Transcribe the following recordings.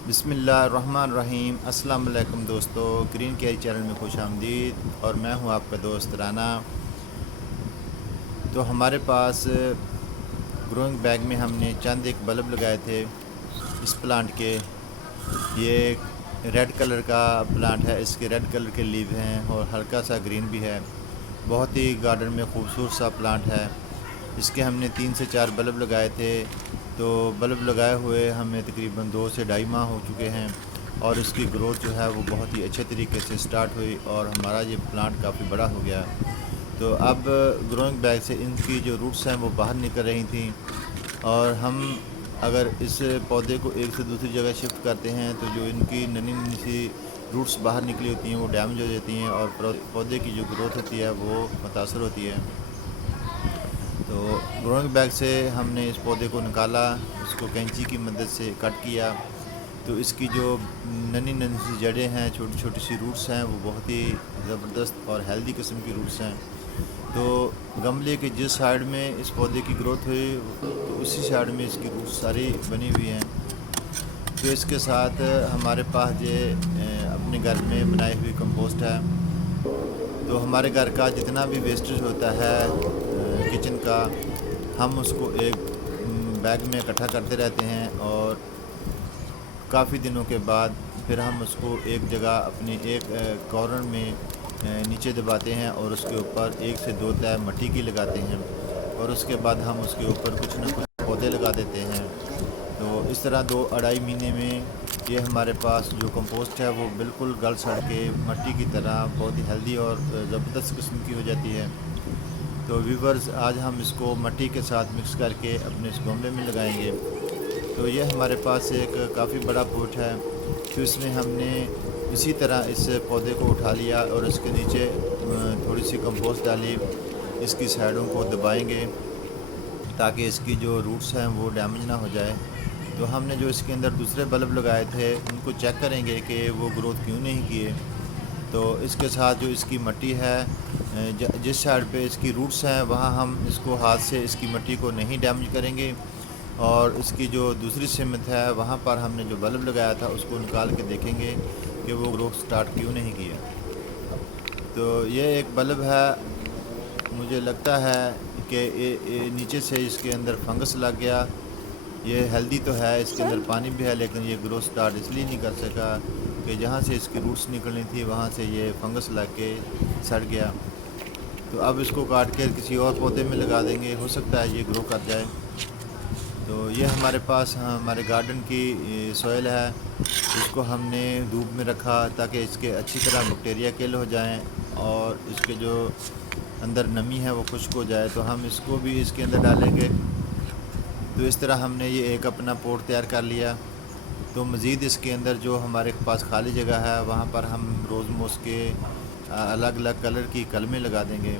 बिस्मिल्लाहिर्रहमानिर्रहीम। अस्सलाम वालेकुम दोस्तों, ग्रीन केयर चैनल में खुश आमदीद। और मैं हूं आपका दोस्त राना। तो हमारे पास ग्रोइंग बैग में हमने चंद एक बल्ब लगाए थे इस प्लांट के। ये रेड कलर का प्लांट है, इसके रेड कलर के लीव हैं और हल्का सा ग्रीन भी है। बहुत ही गार्डन में खूबसूरत सा प्लांट है। इसके हमने 3 से 4 बल्ब लगाए थे। तो बल्ब लगाए हुए हमें तकरीबन 2 से ढाई माह हो चुके हैं और इसकी ग्रोथ जो है वो बहुत ही अच्छे तरीके से स्टार्ट हुई और हमारा ये प्लांट काफ़ी बड़ा हो गया। तो अब ग्रोइंग बैग से इनकी जो रूट्स हैं वो बाहर निकल रही थी और हम अगर इस पौधे को एक से दूसरी जगह शिफ्ट करते हैं तो जो इनकी नन्ही नन्ही सी रूट्स बाहर निकली होती हैं वो डैमेज हो जाती हैं और पौधे की जो ग्रोथ होती है वो मुतासर होती है। तो ग्रोइंग बैग से हमने इस पौधे को निकाला, इसको कैंची की मदद से कट किया। तो इसकी जो नन्ही नन्ही सी जड़ें हैं, छोटी छोटी सी रूट्स हैं, वो बहुत ही ज़बरदस्त और हेल्दी किस्म की रूट्स हैं। तो गमले के जिस साइड में इस पौधे की ग्रोथ हुई तो उसी साइड में इसकी रूट्स सारी बनी हुई हैं। तो इसके साथ हमारे पास ये अपने घर में बनाई हुई कंपोस्ट है। तो हमारे घर का जितना भी वेस्टेज होता है किचन का, हम उसको एक बैग में इकट्ठा करते रहते हैं और काफ़ी दिनों के बाद फिर हम उसको एक जगह अपनी एक कॉर्नर में नीचे दबाते हैं और उसके ऊपर 1 से 2 तह मिट्टी की लगाते हैं और उसके बाद हम उसके ऊपर कुछ न कुछ पौधे लगा देते हैं। तो इस तरह 2-2.5 महीने में ये हमारे पास जो कंपोस्ट है वो बिल्कुल गल सड़ के मिट्टी की तरह बहुत ही हेल्दी और ज़बरदस्त किस्म की हो जाती है। तो व्यूवर्स, आज हम इसको मिट्टी के साथ मिक्स करके अपने इस गमले में लगाएंगे। तो ये हमारे पास एक काफ़ी बड़ा पॉट है। तो इसमें हमने इसी तरह इस पौधे को उठा लिया और इसके नीचे थोड़ी सी कंपोस्ट डाली। इसकी साइडों को दबाएंगे ताकि इसकी जो रूट्स हैं वो डैमेज ना हो जाए। तो हमने जो इसके अंदर दूसरे बल्ब लगाए थे उनको चेक करेंगे कि वो ग्रोथ क्यों नहीं किए। तो इसके साथ जो इसकी मिट्टी है, जिस साइड पे इसकी रूट्स हैं वहाँ हम इसको हाथ से इसकी मिट्टी को नहीं डैमेज करेंगे और इसकी जो दूसरी सिमत है वहाँ पर हमने जो बल्ब लगाया था उसको निकाल के देखेंगे कि वो ग्रोथ स्टार्ट क्यों नहीं किया। तो ये एक बल्ब है, मुझे लगता है कि ये नीचे से इसके अंदर फंगस लग गया। ये हेल्दी तो है, इसके अंदर पानी भी है, लेकिन ये ग्रोथ स्टार्ट इसलिए नहीं कर सका कि जहाँ से इसकी रूट्स निकलनी थी वहाँ से ये फंगस लग के सड़ गया। तो अब इसको काट कर किसी और पौधे में लगा देंगे, हो सकता है ये ग्रो कर जाए। तो ये हमारे पास हमारे गार्डन की सॉइल है, इसको हमने धूप में रखा ताकि इसके अच्छी तरह बैक्टीरिया किल हो जाएं और इसके जो अंदर नमी है वो खुश्क हो जाए। तो हम इसको भी इसके अंदर डालेंगे। तो इस तरह हमने ये एक अपना पॉट तैयार कर लिया। तो मज़ीद इसके अंदर जो हमारे पास खाली जगह है वहाँ पर हम रोज़मोस के अलग अलग कलर की कलमें लगा देंगे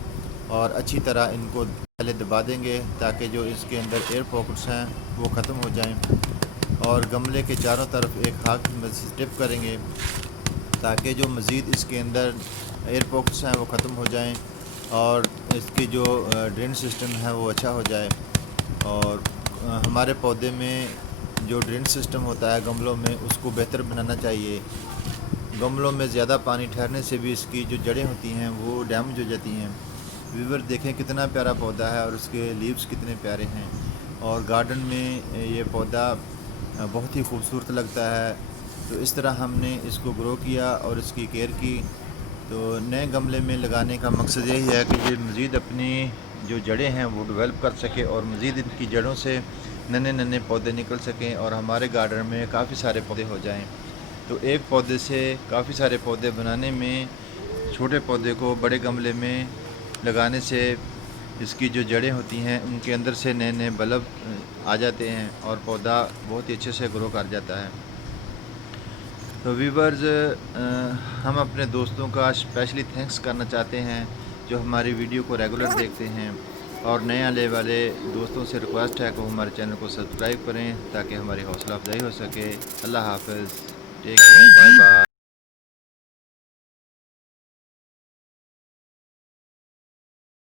और अच्छी तरह इनको पहले दबा देंगे ताकि जो इसके अंदर एयर पॉकेट्स हैं वो ख़त्म हो जाएं। और गमले के चारों तरफ एक हाथ की मदद से टिप करेंगे ताकि जो मज़ीद इसके अंदर एयर पॉकेट्स हैं वो ख़त्म हो जाएं और इसकी जो ड्रेन सिस्टम है वो अच्छा हो जाए। और हमारे पौधे में जो ड्रेन सिस्टम होता है गमलों में उसको बेहतर बनाना चाहिए। गमलों में ज़्यादा पानी ठहरने से भी इसकी जो जड़ें होती हैं वो डैमेज हो जाती हैं। व्यूअर देखें कितना प्यारा पौधा है और उसके लीव्स कितने प्यारे हैं और गार्डन में ये पौधा बहुत ही खूबसूरत लगता है। तो इस तरह हमने इसको ग्रो किया और इसकी केयर की। तो नए गमले में लगाने का मकसद यही है कि ये मज़ीद अपनी जो जड़ें हैं वो डेवलप कर सके और मज़ीद इनकी जड़ों से नन्हे नन्हे पौधे निकल सकें और हमारे गार्डन में काफ़ी सारे पौधे हो जाएं। तो एक पौधे से काफ़ी सारे पौधे बनाने में छोटे पौधे को बड़े गमले में लगाने से इसकी जो जड़ें होती हैं उनके अंदर से नए नए बल्ब आ जाते हैं और पौधा बहुत ही अच्छे से ग्रो कर जाता है। तो व्यूवर्स, हम अपने दोस्तों का स्पेशली थैंक्स करना चाहते हैं जो हमारी वीडियो को रेगुलर देखते हैं और नए आने वाले दोस्तों से रिक्वेस्ट है कि वो हमारे चैनल को सब्सक्राइब करें ताकि हमारी हौसला अफजाई हो सके। अल्लाह हाफ़िज़, टेक केयर, बाय बाय।